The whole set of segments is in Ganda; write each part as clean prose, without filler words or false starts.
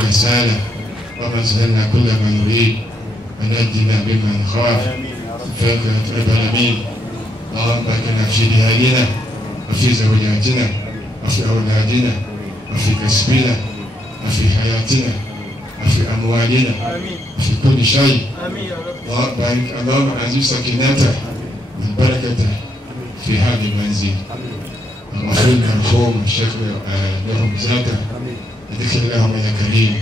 كل سالة ومزلنا كل ما نريد ونجنا مما نخاف فاك يا رب العالمين. اللهم بارك في بلادنا وفي زوجاتنا وفي أولادنا وفي كسبنا وفي حياتنا وفي أموالنا وفي كل شيء. اللهم أنزل سكينته والبركة في هذا المنزل. واغفر للمرحوم الشيخ لهم ذاته ادخل لهم يا كريم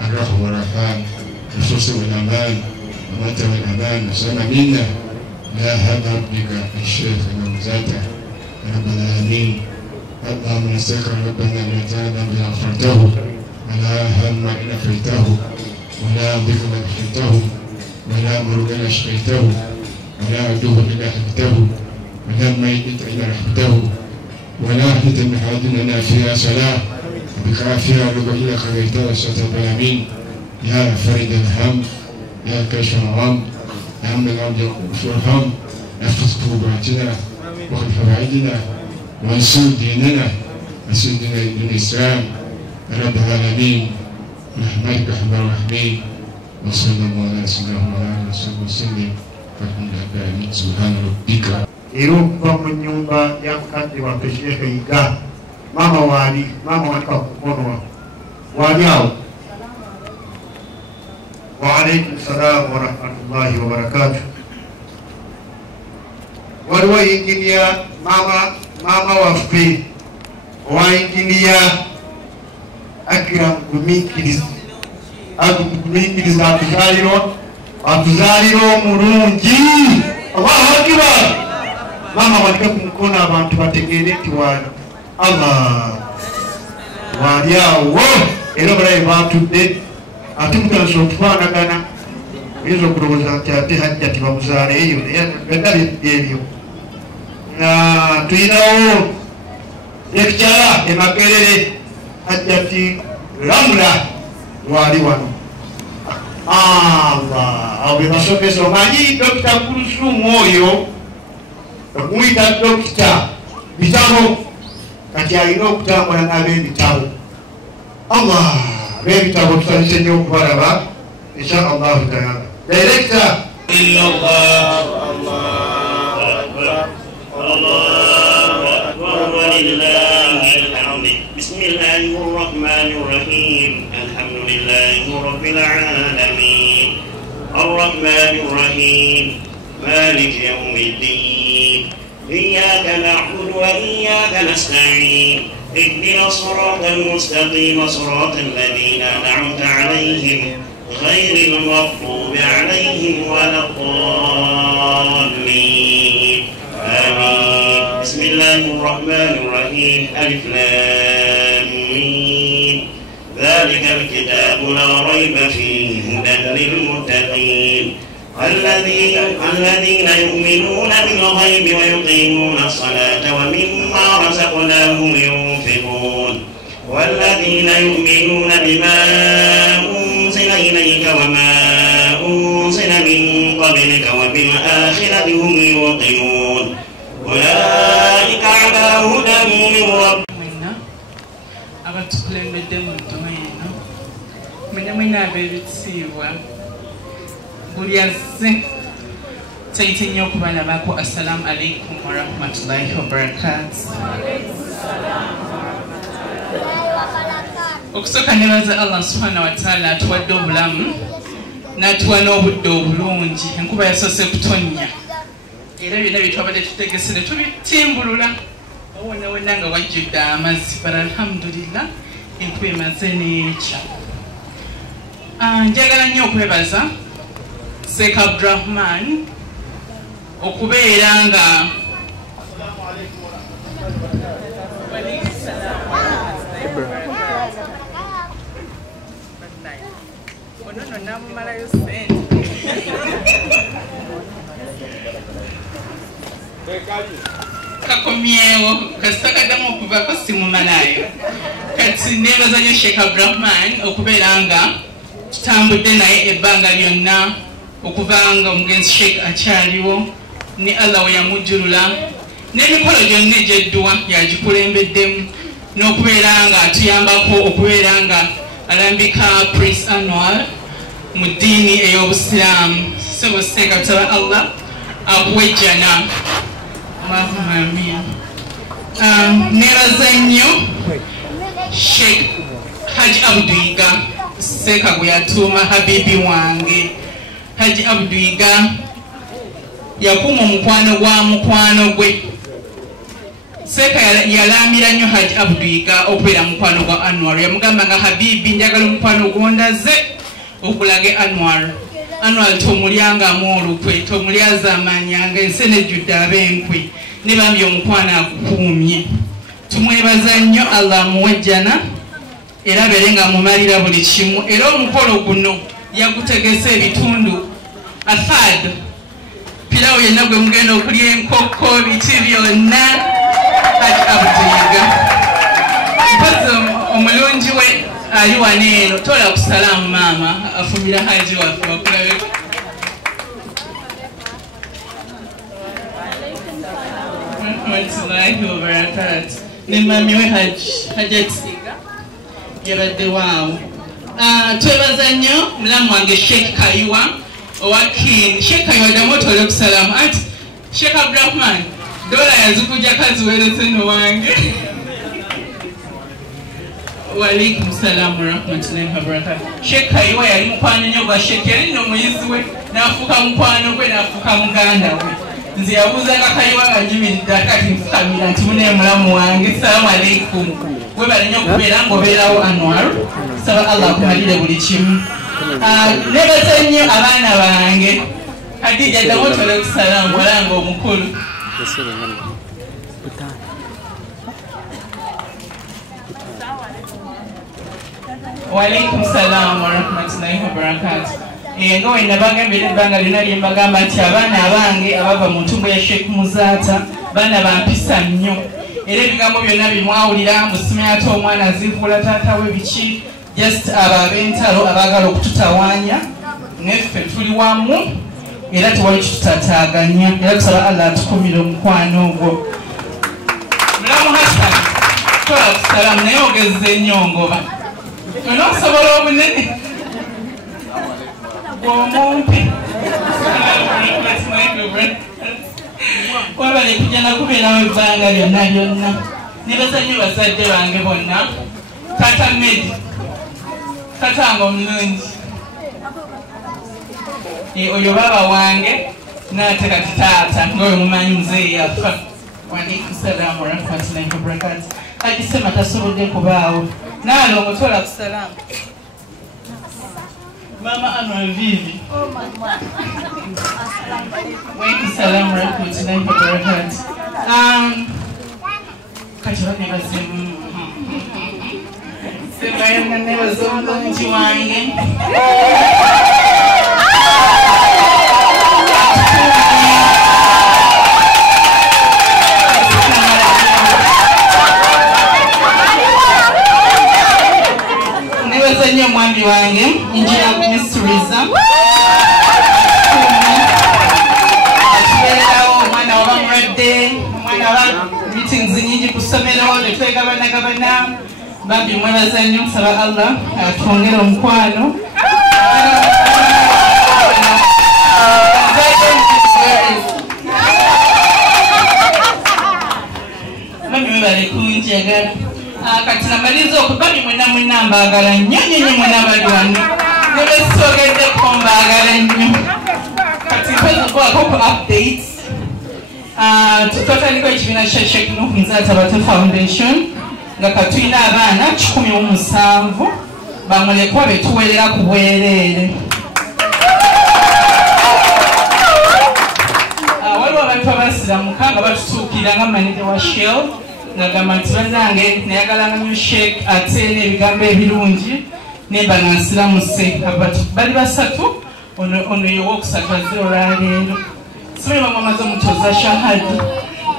الرحم والرحمن الفرس والأمان والمتى والأمان وسلم منا لا هذا ربك الشيخ لهم ذاته رب العالمين. اللهم نسألك ربنا أن يتعالى بما غفرته ولا هم إن نفيته ولا ضيق إن نفيته ولا مرض إن شفيته ولا عدو إلا حفظته ولا ميت إلا رحمته ولا أحدث من حاجتنا فيها سلام بكافيها رضا إلا قضيتها وسط العالمين. يا فرد الهم يا كاشف الغم يا من الأرض يغفر الهم احفظ كرباتنا واخذ حوائجنا وانصر ديننا وانصر دين الإسلام يا رب العالمين برحمتك أرحم الراحمين. وصلى الله على سيدنا محمد وسلم والحمد لله آمين. سبحان ربك. Iruka mu nyumba ya mkati wa Sheikh Iga. Mama wali kwa mkono wali hao. Wa alaykum salam wa rahmatullahi wa barakatuh. Wali wa ingilia mama wafi wa ingilia akram kumikiriza atuzaliro mulungi. Allahu akbar. Mama walika kumkona abantu bategere nti wano Allah waliawo era balaye batudde ate mutanso okufaanagana oyinza okulowooza nti ate hajja tibamuzaala eyo naye gadabidde ebyo. Tuyinawo ekikyala emakerere hajja ti Ramula wali wano. Allah awo be basomesa omanyi Dr. Kulusumu oyo okumuyita dokita bitabo kati alina okutambula n'ab'ebitabo. Allah ab'ebitabo tusanyuse nnyo okubalaba insha Allahu taala. Director Bismillahir Rahmanir Rahim. Alhamdulillahi Rabbil Alamin. Ar-Rahmanir Rahim. مالك يوم الدين. إياك نعبد وإياك نستعين. اهدنا الصراط المستقيم صراط الذين أنعمت عليهم غير المغضوب عليهم ولا الضالين. آمين. بسم الله الرحمن الرحيم. ألف لام ميم. ذلك الكتاب لا ريب فيه هدى للمتقين الذين يؤمنون بالغيب ويقيمون الصلاة ومما رزقناهم ينفقون والذين يؤمنون بما أنزل إليك وما أنزل من قبلك وبالآخرة هم يوقنون أولئك على هدى من ربهم. Buliaze taiti nyo kubana bako. Assalamu alaikum wa rahmatullahi wa barakatuh. Okusoka nebaza Allah subhanahu wa ta'ala atuwadde obulamu n'atuwa n'obudde obulungi. Enkuba yasoose kutonnya era byonna bye twabadde tutegesere tubitimbulula wonna wonna nga wajjudde amazzi. Bara alhamdulillah enkuba emaze n'ekya. Njagala nnyo okwebaza Sheikh Abdurrahman okubeera nga kakomyewo kasakadamu okuvako simumalayo kati nebaza nnyo Sheikh Abdurrahman okubeera nga tutambudde naye ebbanga lyonna okuvanga omugenzi Sheikh akyaliwo ne Allah we yamujjulula n'emikolo gyonna egy'edduwa yagikulembeddemu n'okubeera nga atuyambako okubeera nga alambika Prince Anwar mu ddiini ey'Obusiraamu. Ssebo Seeka tusaba Allah akuwe jjana. Allahumma amiin. Neebaza nnyo Sheikh Haji Abduiga Seeka gwe yatuuma habibi wange. Haji Abduiga yakuuma omukwano gwa mukwano gwe. Seeka yalamira nnyo Haji Abduiga okubeera mukwano gwa Anwar. Yamugamba nga habibi njagala omukwano gwondaze okulage Anwar. Anwar tomulyangamu olukwe, tomulyaza amanyanga, ensene ejjudde ab'enkwe. Ne bambi omukwano akukuumye. Tumwebaza nnyo Allah amuwejjana era abeere nga amumalira buli kimu. Era omukolo guno yagutegese ebitundu athad. Pirawo yenna gwe mugenda okulya enkoko biti byonna Haji Abduiga. Mpazi omulungi we ali wano eno tola kusalaamu maama afumira Haji waffe wakulabeko. Rahmatullahi wa barakatuh. Ne mami we Haji Abduiga yabadde waawo. Twebaza nnyo mulamu wange Sheikh Kayuwa owakini. Sheikh Kayuwa ddamu otole okusalamu ati Sheikh Abdurrahman dola yazikuja kaziwereze no wange. Wa alaikum salam wa rahmatullahi wa barakatuh. Sheikh Kayuwa yali mukwano nnyo gwa Sheikh, yali nno muyizi we n'afuuka mukwano gwe n'afuuka muganda we. Nze yabuuzanga Kayuwa nga nyimiridde akati nfukamira nti mune mulamu wange salamu alaikum. Webale nnyo okubeera ng'obeerawo Anwar. Saba Allah akumalire buli kimu. Nebaza nnyo abaana bange. Hadija ddamu otole okusalamu walanga omukulu. Wa alaikum salam wa rahmatullahi wa barakatuh. Nga we nabagambira ebbanga lyonna lye mbagamba nti abaana abange abava mu ntumbo ya Sheikh Muzaata baana bampisa nnyo. Era ebigambo byonna bimwawulira musime ate omwana azifuula taata we biki just abo ab'entalo abaagala okututawaanya. Neffe tuli wamu era tewali kitutataaganya. Era tusaba Allah atukumire omukwano ogwo. Mulamu Hassan tola kusalamu naye ogezze nnyo ngoba. Onosobola obunene bw'omumpi. Wabale kujja nakubeerawo ebbanga lyonna lyonna. Nebaza nnyo bazadde bange bonna. Tata Medi tatange omulungi oyo baba wange n'ate kati taata ng'oyo mumanyi muzeeyi yafa. Wa alaikum salaam wa rahmatullahi wa barakatuh. Haji Sema tasobodde kubaawo. Nalo ngotola kusalamu. Mama Anwar Vivi. Wa alaikum salaam wa rahmatullahi wa barakatuh. Kati banebaze Sebayanga nebaze omulungi wange. Nebaze nnyo omwami wange Engineer Miss Riza. Atubeerawo omwana wa bamulwadde, omwana wa meetings nyingi ku ssomero netwegabanagabana. Bambi mwebaza nnyo nsaba Allah atwongere omukwano. Bambi mwebale kunjagala. Kati namaliza okubambi mwenna mbaagala nnyo mwenna bali wano. Nebesoogeddeko mbaagala nnyo. Kati mpezekobako ku updates. Tutandika ekibiina kya Sheikh Nuh Muzaata Bato Foundation nga katulina abaana 17 bamulekwa betuweerera ku bwereere. Waliwo abantu abasiramuka nga batutuukira nga manager wa Shell ngagamba nti bannange nayagalanga nnyo Sheikh ate n'ebigambo ebirungi nemba nansiramuse. Bali basatu ono yowokusatu azze olwaleero. Simanyi bamwamaze omutoza Shahadi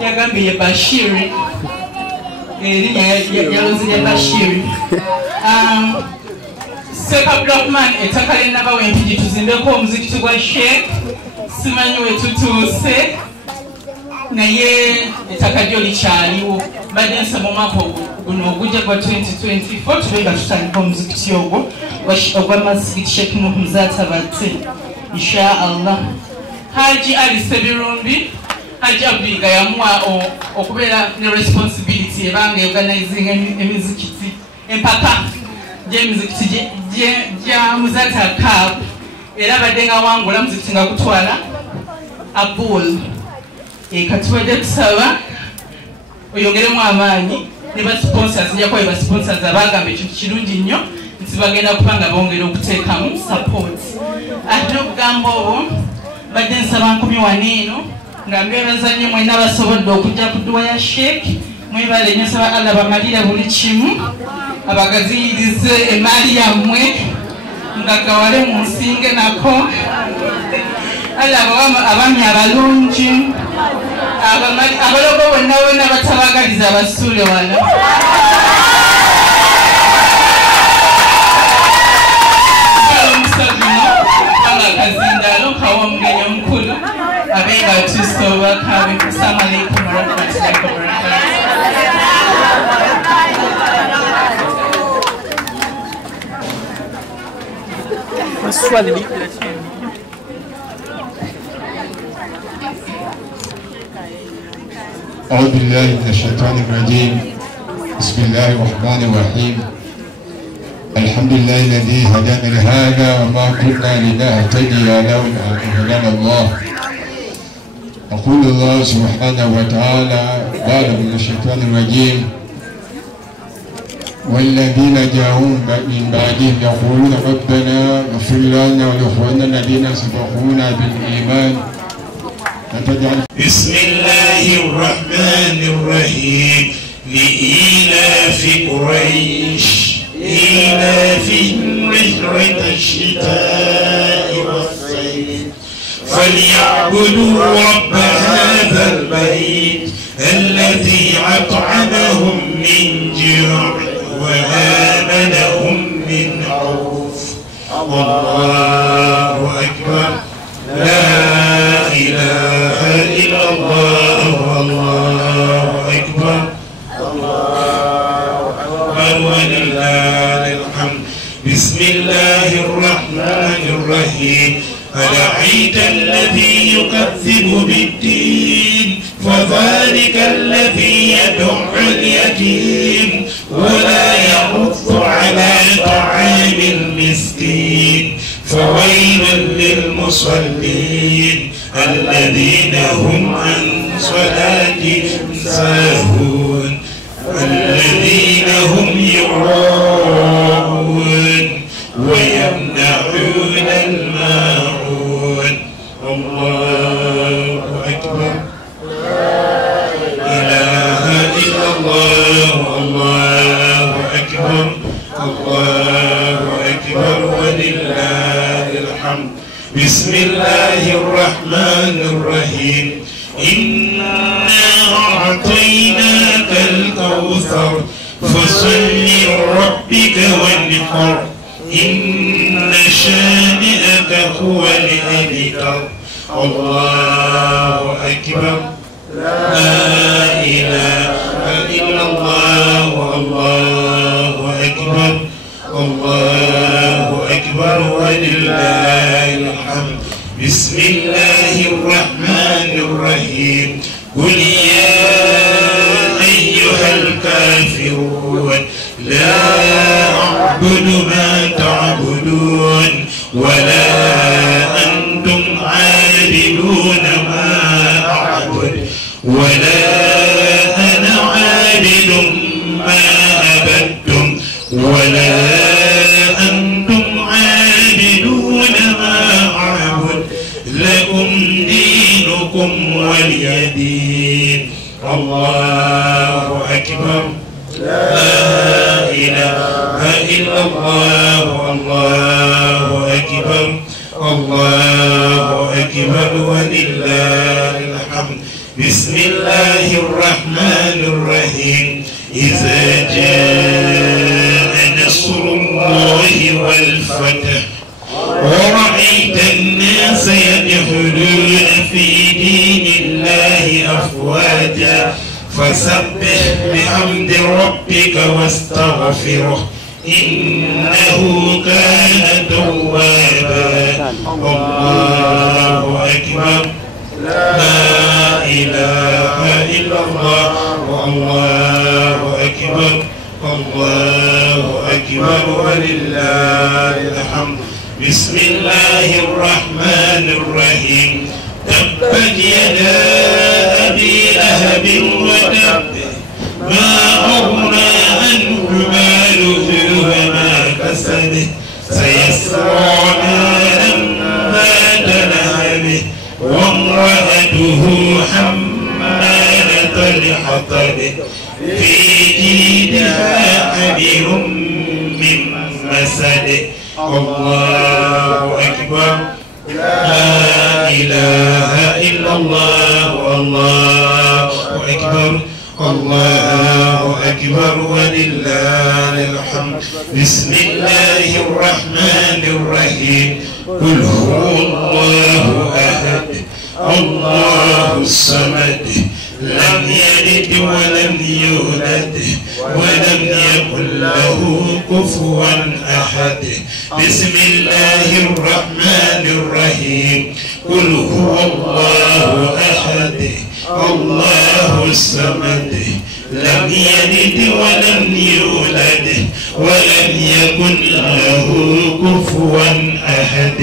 yagambye ye Bashiri. Erinnya yalozirya Bashiri. Sheikh Abdurrahman ettaka lye nabawa empigi tuzimbeko omuzikiti gwa Sheikh. Simanyi we tutuuse naye ettaka lyo likyaliwo. Badde nsaba omwaka ogwo guno ogujja gwa 2024 tubenga tutandika omuzikiti ogwo ogwa masikiti Sheikh Nuh Muzata Batte insha Allah. Haji Ali Sebirumbi Haji Abdiga yamwa okubeera ne responsibility ebanga organizing emizikiti empaka gy'emizikiti gya Muzata Cup era badde nga wangula muzikiti nga kutwala abul katubadde tusaba oyongeremu amaanyi ne ba sponsors njakwayo ba sponsors abagamba ekintu kirungi nnyo nti bagenda kubanga bongera okuteekamu support ate okugamba obwo badde nsaba 10 eno nga mbeebaza nnyo mwenna basobodde okujja ku dduwa ya Sheikh mwebale nnyo saba Allah bamalira buli kimu abagaziyirize emaali yammwe nga gawale mu nsinge nako Allah abaami abalungi abalogo bonna bonna batabagaliza abasuule wano kazindalo kawa omugenyi omukulu abenga tusobakabe. Assalamu alaikum warahmatullahi wabarakatuh. أعوذ بالله من الشيطان الرجيم. بسم الله الرحمن الرحيم. الحمد لله الذي هدانا لهذا وما كنا لنهتدي لولا أن هدانا الله. يقول الله سبحانه وتعالى قال من الشيطان الرجيم والذين جاءوا من بعدهم يقولون ربنا اغفر لنا ولإخواننا الذين سبقونا بالإيمان. بسم الله الرحمن الرحيم. لإيلاف قريش إيلافهم رحلة الشتاء والصيف فليعبدوا رب هذا البيت الذي أطعمهم من جوع وآمنهم من خوف. الله أكبر. لا إله إلا الله. والله أكبر. الله أكبر ولله الحمد. بسم الله الرحمن الرحيم. أرأيت الذي يكذب بالدين فذلك الذي يدع اليتيم ولا يحض على طعام المسكين فويل للمصلين الذين هم عن صلاتهم ساهون الذين هم يراءون ويمنعون الماعون. الله أكبر. لا إله إلا الله. الله أكبر. الله أكبر ولله الحمد. بسم الله الرحمن الرحيم. إنا أعطيناك الكوثر فصل لربك وانحر إن شانئك هو الأبتر. الله أكبر. لا إله إلا الله. الله أكبر. الله أكبر ولله الحمد. بسم الله الرحمن الرحيم. قل يا أيها الكافرون لا أعبد ما تعبدون ولا أنتم عابدون ما أعبد ولا أنا عابد ما عبدتم ولا أنتم عابدون ما أعبد لكم دينكم ولي دين. الله أكبر. لا إله إلا الله. الله أكبر. الله أكبر ولله الحمد. بسم الله الرحمن الرحيم. إذا جاء نصر الله والفتح ورأيت الناس يدخلون في دين الله أفواجا فسبح بحمد ربك واستغفره إنه كان توابا الله أكبر لا إله إلا الله والله أكبر الله أكبر ولله الحمد بسم الله الرحمن الرحيم تبت يدا أبي لهب وتب ما أغنى عنه ماله وما كسب سيصلى نارا ذات لهب وامرأته حمالة الحطب في جيدها حبل من مسد الله أكبر لا إله إلا الله والله أكبر الله أكبر ولله الحمد بسم الله الرحمن الرحيم قل هو الله أحد الله الصمد لم يلد ولم يولد ولم يكن له كفوا أحد بسم الله الرحمن الرحيم قل هو الله أحد الله الصمد لم يلد ولم يولد ولم يكن له كفوا أحد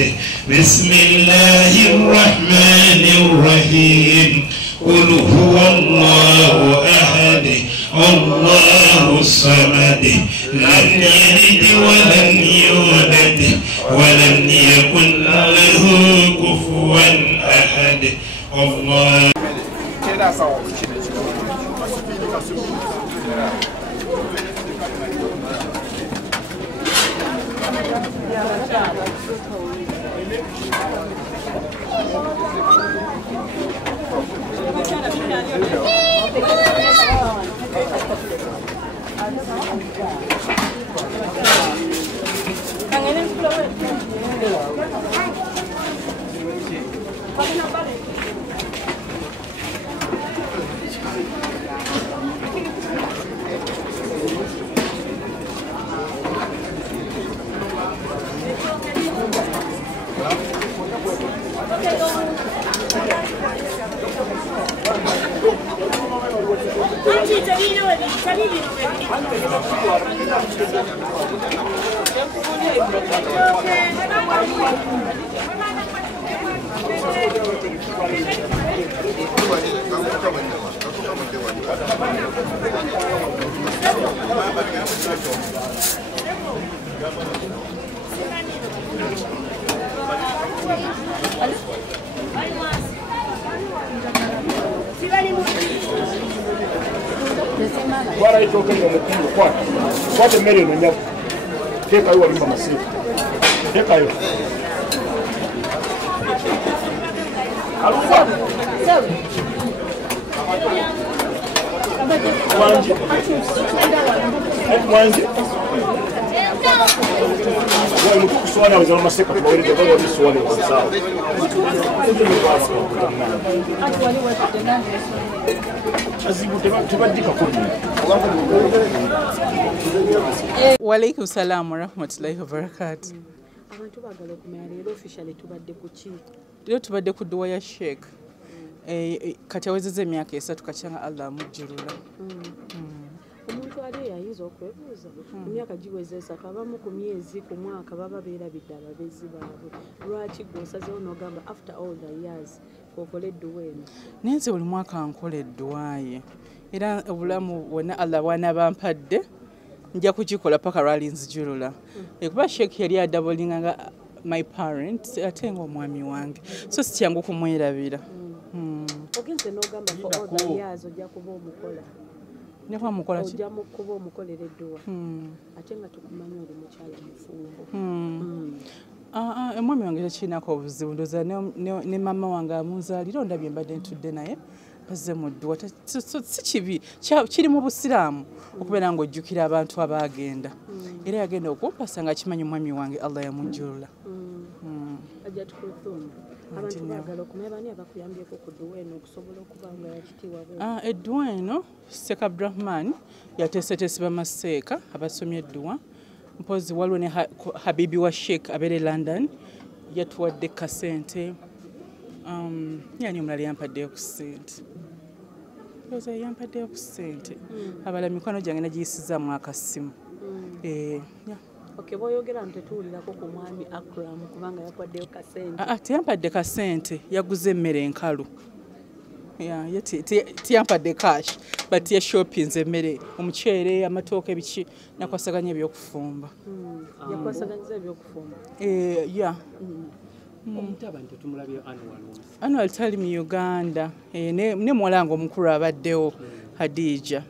بسم الله الرحمن الرحيم قل هو الله أحد الله الصمد لم يلد ولم يولد ولم يكن له كفوا أحد الله What are you talking about? What a million enough. Take away from a seat. Take away. Walaikum salam wa rahmatullahi wa barakatuh. Abantu bagala okumanya leero officially tubadde ku ki? Leero tubadde ku dduwa ya Sheikh. Kati awezezza emyaka 3 kakyanga Allah amujjulula. Omuntu ali yayinza okwebuuza emyaka giweze 3 abamu ku myezi ku mwaka baba beerabidde ababezi baabwe. Lwaki gw'osazeewo n'ogamba after all the years k'okola edduwa eno? Nenze buli mwaka nkola edduwa ye. Era obulamu bwonna Allah bw'anaabampadde nja kukikola paka lwalinzijulula. Kuba Sheikh yali adabulinganga my parents ate ng'omwami wange. So si kyangu kumwerabira. Ogenze n'ogamba for all the years ojja kuba omukola. Nyafa mukola ki? Ojja kuba omukolera edduwa. Ate nga tukumanyi oli mukyala mufumbo. Omwami wange tekirinako obuzibu ndowooza ne mama wange amunzaalira ondabye mbadde ntudde naye bazze mu dduwa si kibi kiri mu busiraamu okubeera ng'ojjukira abantu abaagenda era yagenda okumpasa nga akimanyi omwami wange Allah yamujjulula. Abantu baagala okumanya bani abakuyambyeko ku dduwa eno okusobola okuba nga yakitiibwa edduwa eno Sheikh Abdurahman yateeseteese bamaseeka abasomye edduwa mpozi waliwo ne Habibi wa Sheikh abeere London yatuwadde kasente yani omulala yampaddeyo ku ssente yampaddeyo ku ssente abala mikwano gyange nagiyisizaamu akasimu. Okay, boyogera ntetuulirako ku mwami Akram kubanga yakwaddeyo kasente. Teyampadde kasente yaguze emmere enkalu. Tiyampadde cash but yashoppinze emmere omuceere amatooke biki nakwasaganya ebyokufumba. Yakwasaganyiza ebyokufumba. Omutabani tumulabye Annual tali mu Uganda ne muwalange omukulu abaddewo Hadija.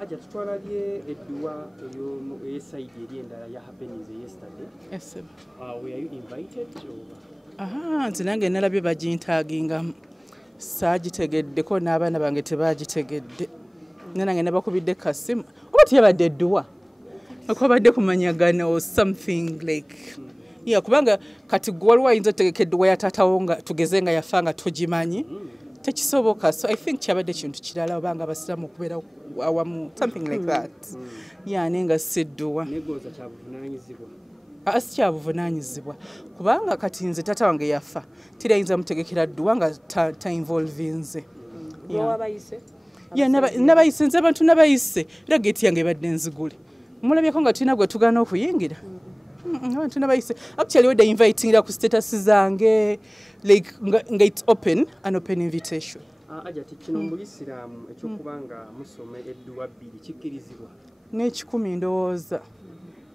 Aja tutwalabye edduwa ey'esayidi eri endala ya happenings yesterday. Yes. Were you invited? Nze nange nalabye bagintaagingamu saagitegeddeko n'abaana bange tebaagitegedde nange nabakubidde kasimu oba tiyabadde edduwa okwabadde kumanyagana or something like kubanga kati gwe waliwo ayinza otegeka edduwa ya taatawo nga tugeze nga yafa nga tugimanyi tekisoboka. So I think kyabadde kintu kirala obanga abasiraamu okubeera awamu something like that. Nenga si dduwa negooza kyabuvunaanyizibwa si kyabuvunaanyizibwa kubanga kati nze taata wange yafa tirayinza mutegekera dduwa nga ta-involvinze. Nabayise nze abantu nabayise era geeti yange ebadde nzigule mulabyeko nga tulina gwe tugaana okuyingira abantu nabayise actually weda invitingira ku status zange like nga it's open, an open invitation. Ajati kino mu Islam ekyokubanga musome edduwa bbiri kikkirizibwa n'ekikumi ndowooza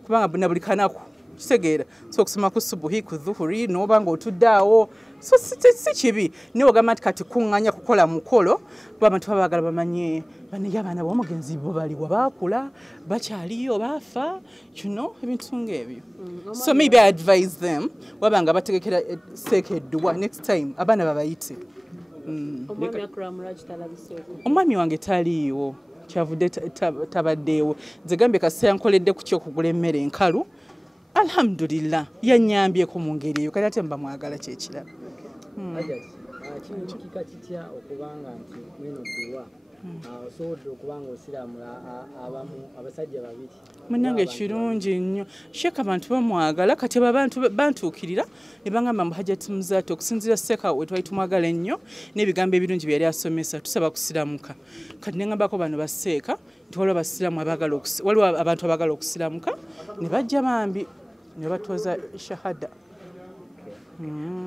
kubanga na buli kanaku kitegeera so okusoma ku subuhi ku dhuhuri n'oba ng'otudde awo so si kibi naye ogamba nti kati kuŋŋanya kukola mukolo kuba abantu babaagala bamanye banaye abaana b'omugenzi bo baliwa baakula bakyaliyo baafa ebintu ng'ebyo. So maybe I advise them wabanga bategekera seeka edduwa next time abaana babayite. Omwami wange taliiwo kyavudde tabaddeewo nze gambye kaseera nkoledde ku kyokugula emmere enkalu alhamdulillah yannyambyeko mu ngeri eyo kati ate mba mwagala kyekirala. Kino kikika kitya okubanga nti mweno dduwa osobola okubanga osiramula abamu abasajja babiri munange kirungi nnyo Sheikh abantu bamwagala kati abantu bantuukirira ne bangamba mbu Hajjati Muzaati okusinziira Seeka we twali tumwagala ennyo n'ebigambo ebirungi bye yali asomesa tusaba kusiramuka kati ne ngambako bano baseeka nti waliwo abasiraamu waliwo abantu abaagala okusiramuka ne bajja bambi ne batuoza shahada.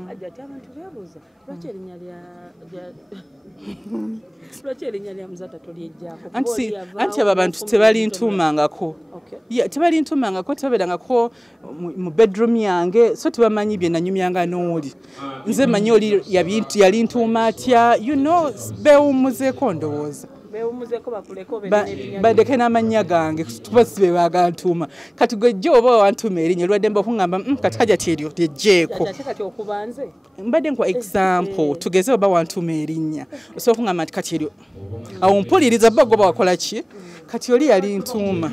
Hajjati abantu beebuuza lwaki erinnya lya Muzaata tolyejjaako anti abo abantu tebalintuumangako tebalintuumangako tebabeerangako mu bedroom yange so tebamanyi bye nanyumyanga n'oli nze manyi oli yalintuuma atya beewummuzeeko ndowooza badeke n'amannya gange tuba sibe bagantuuma kati gwe jjo oba wantuuma erinnya olwadde mba okuŋŋamba kati Hajjati eryo lyejjeeko mbadde nkwa example tugeze oba wantuuma erinnya osobola okuŋŋamba nti kati eryo awo mpuliriza bba goba wakola ki kati oli yalintuuma.